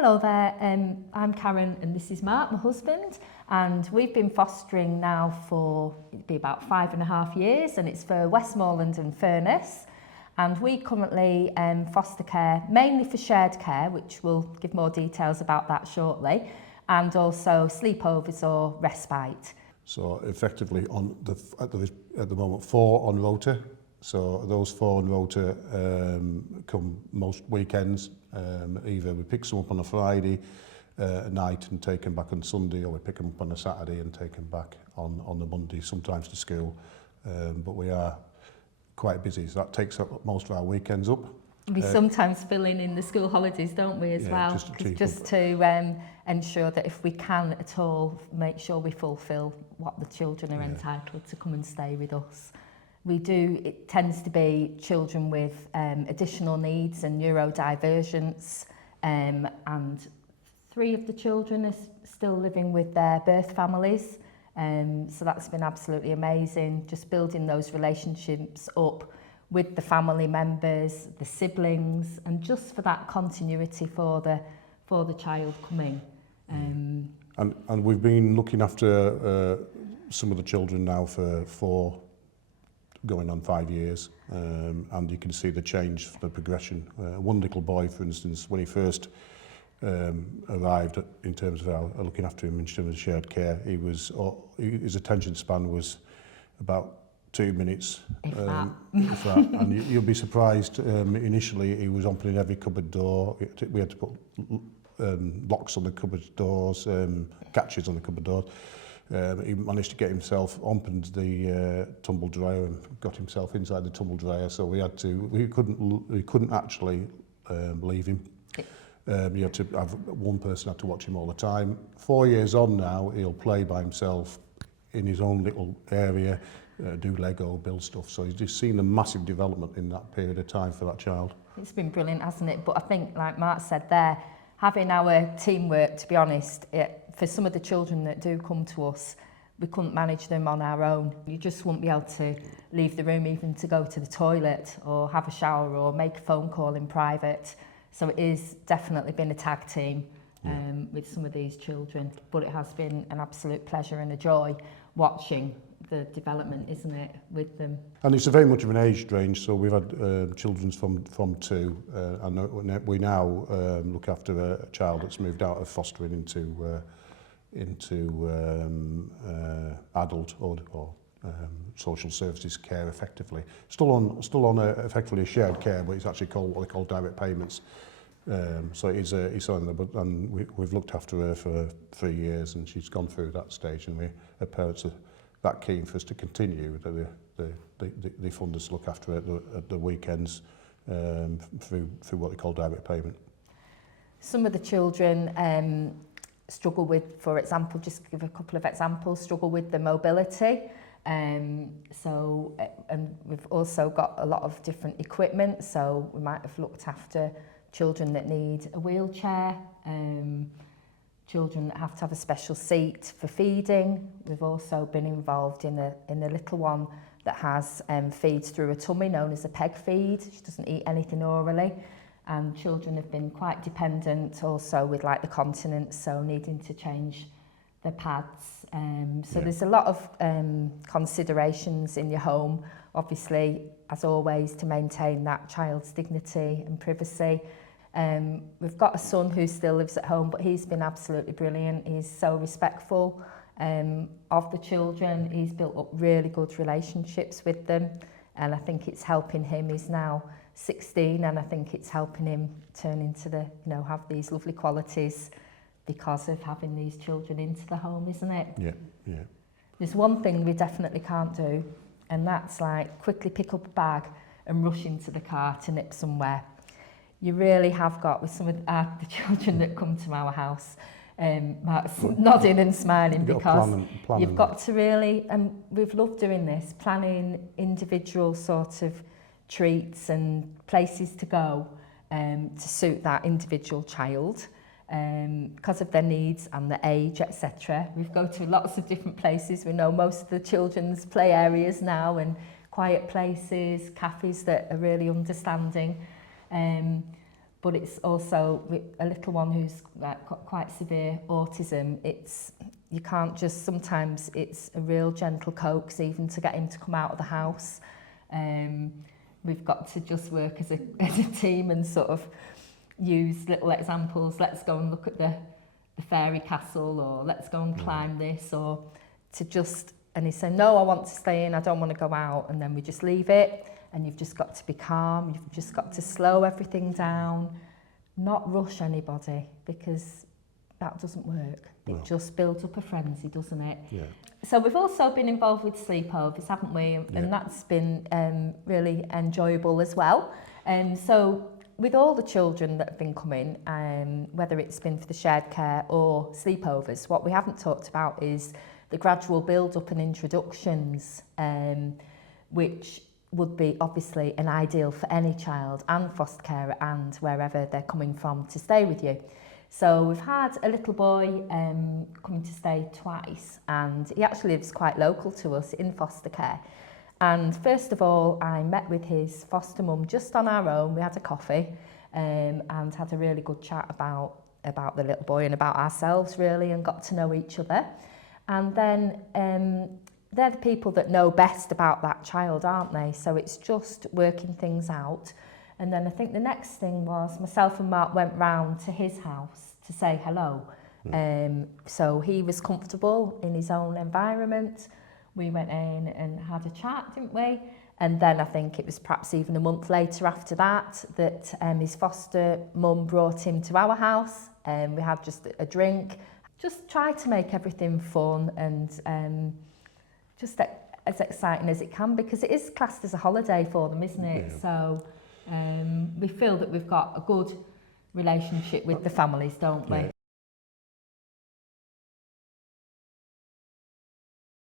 Hello there, I'm Karen and this is Mark, my husband, and we've been fostering now for it'd be about 5.5 years, and it's for Westmoreland and Furness, and we currently foster care mainly for shared care, which we'll give more details about that shortly, and also sleepovers or respite. So effectively at the moment 4 on rota. So those 4 on rota come most weekends. Either we pick some up on a Friday night and take them back on Sunday, or we pick them up on a Saturday and take them back on the Monday, sometimes to school. But we are quite busy, so that takes up most of our weekends up. We sometimes fill in the school holidays, don't we, as well? Just to ensure that if we can at all, make sure we fulfil what the children are entitled to come and stay with us. It tends to be children with additional needs and neurodivergence, and 3 of the children are still living with their birth families. So that's been absolutely amazing, just building those relationships up with the family members, the siblings, and just for that continuity for the child coming. And we've been looking after some of the children now for 4 going on 5 years, and you can see the change, the progression. One little boy, for instance, when he first arrived in terms of looking after him in terms of shared care, his attention span was about 2 minutes, if that. And you'll be surprised, initially he was opening every cupboard door. We had to put locks on the cupboard doors, catches on the cupboard doors. He managed to get himself, opened the tumble dryer and got himself inside the tumble dryer, so we couldn't actually leave him. You had to have one person had to watch him all the time. 4 years on now, he'll play by himself in his own little area, do Lego, build stuff. So he's just seen a massive development in that period of time for that child. It's been brilliant, hasn't it? But I think, like Mark said there, having our teamwork, to be honest, for some of the children that do come to us, we couldn't manage them on our own. You just wouldn't be able to leave the room even to go to the toilet or have a shower or make a phone call in private. So it is definitely been a tag team with some of these children. But it has been an absolute pleasure and a joy watching the development, isn't it, with them. And it's a very much of an age range, so we've had children from 2, and we now look after a child that's moved out of fostering into adulthood or social services care effectively. Still on effectively a shared care, but it's actually called what they call direct payments. So it's on there, but we've looked after her for 3 years, and she's gone through that stage, and her parents are that keen for us to continue. They fund us to look after her at the weekends through what they call direct payment. Some of the children struggle with, for example, just to give a couple of examples, struggle with the mobility. And we've also got a lot of different equipment, so we might have looked after children that need a wheelchair, children that have to have a special seat for feeding. We've also been involved in a little one that has feeds through a tummy, known as a peg feed. She doesn't eat anything orally, and children have been quite dependent also with like the continence, so needing to change the pads. There's a lot of considerations in your home, obviously, as always, to maintain that child's dignity and privacy. We've got a son who still lives at home, but he's been absolutely brilliant. He's so respectful of the children. He's built up really good relationships with them, and I think it's helping him. He's now 16, and I think it's helping him turn into have these lovely qualities because of having these children into the home, isn't it? Yeah. There's one thing we definitely can't do, and that's like quickly pick up a bag and rush into the car to nip somewhere. You really have got, with some of the children that come to our house, Mark's nodding and smiling, because you've got to really, and we've loved doing this, planning individual sort of treats and places to go to suit that individual child. Because of their needs and their age, etc. We go to lots of different places. We know most of the children's play areas now, and quiet places, cafes that are really understanding. but it's also with a little one who's got quite severe autism. You can't just, sometimes it's a real gentle coax even to get him to come out of the house. We've got to just work as a team and sort of use little examples. Let's go and look at the fairy castle, or let's go and climb this, or to just, and he said, no, I want to stay in, I don't want to go out, and then we just leave it. And you've just got to be calm, you've just got to slow everything down, not rush anybody, because that doesn't work. No. It just builds up a frenzy, doesn't it? Yeah. So we've also been involved with sleepovers, haven't we? And that's been really enjoyable as well. So with all the children that have been coming, whether it's been for the shared care or sleepovers, what we haven't talked about is the gradual build-up and introductions, which would be obviously an ideal for any child and foster carer and wherever they're coming from to stay with you. So we've had a little boy coming to stay twice, and he actually lives quite local to us in foster care. And first of all, I met with his foster mum just on our own. We had a coffee and had a really good chat about the little boy and about ourselves really, and got to know each other. And then they're the people that know best about that child, aren't they? So it's just working things out. And then I think the next thing was myself and Mark went round to his house to say hello. So he was comfortable in his own environment. We went in and had a chat, didn't we? And then I think it was perhaps even a month later after that his foster mum brought him to our house, and we had just a drink. Just try to make everything fun and just as exciting as it can, because it is classed as a holiday for them, isn't it? Yeah. So we feel that we've got a good relationship with the families, don't we? Yeah.